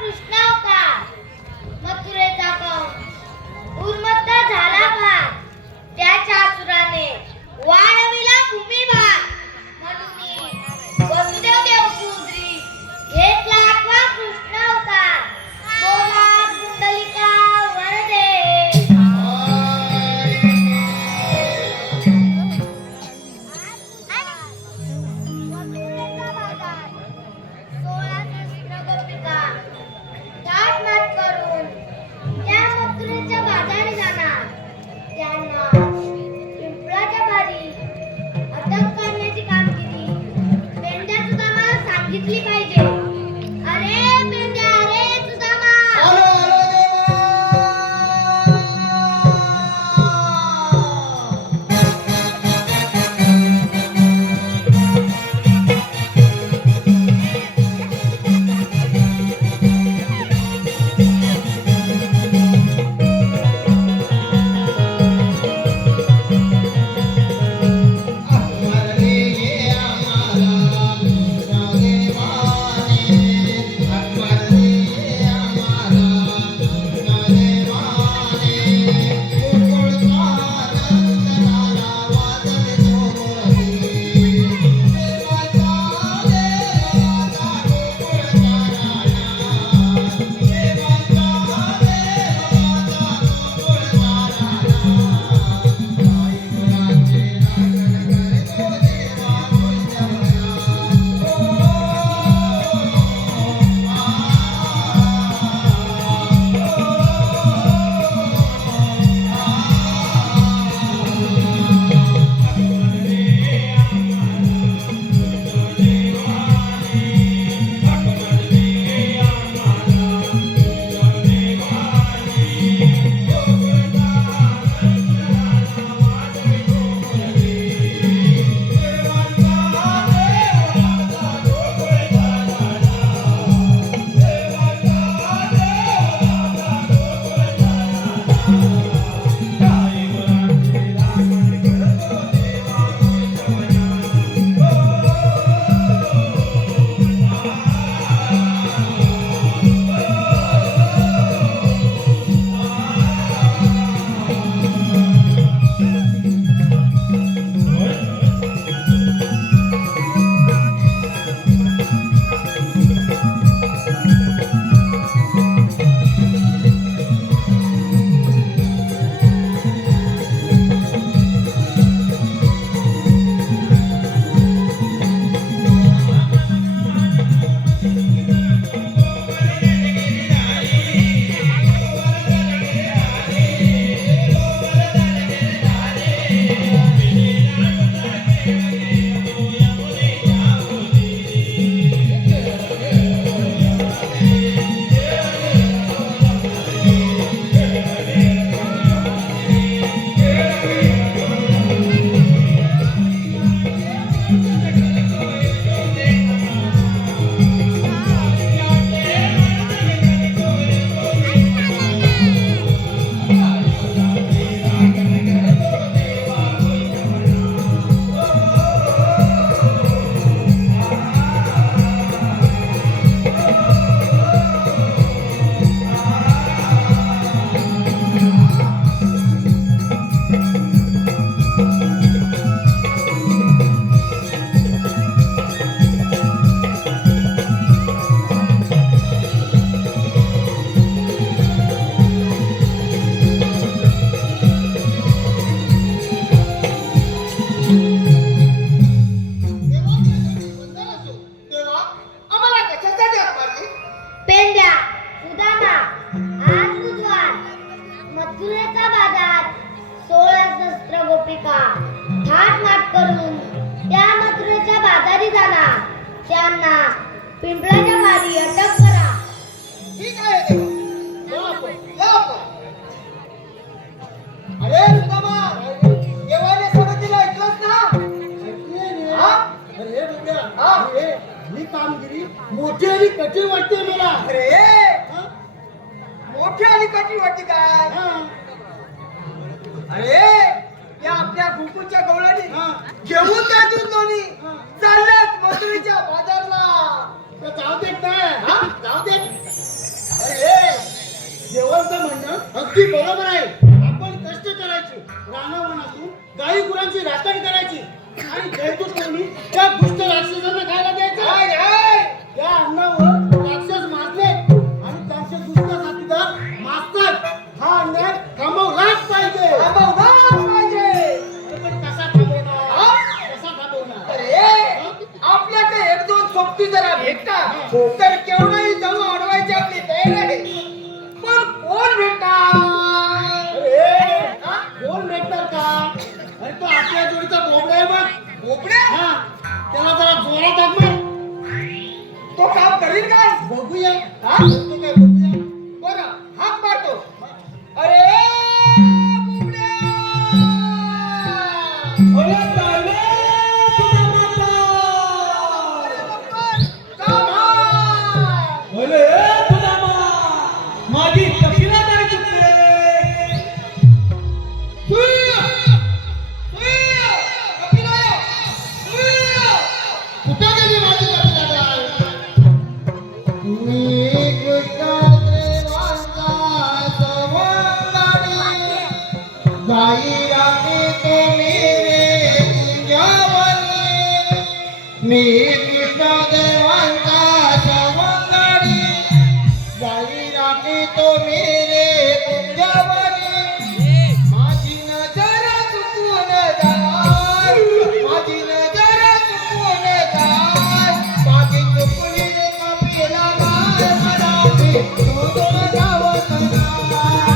ಕೃಷ್ಣ पेंड्या सुदामा आज बुधवार मथुरेचा बाजार सोळा शस्त्र गोपिका थाट माट करून त्या मथुरेच्या बाजारी जाणार. त्यांना पिंपळाच्या मारी अटक करा. अरे बेटा अरे ही कामगिरी मोठी आणि कठीण वाटते मला. अरे मोठी आणि कठीण वाटते काय? अरे या आपल्या कुकूच्या गवळणी घेऊन त्या दोन्ही. चालल्यात मजुरीच्या बाजारला. जाऊ देत नाही. जाऊ देत. अरे. जेवणचं म्हणणं अगदी बरोबर आहे. आपण कष्ट करायचे. रानावनातून गाई गुरांची राखण करायची. आणि जयतूत कोणी त्या दुष्ट राक्षसांना खायला द्यायचं? काय बघूया 你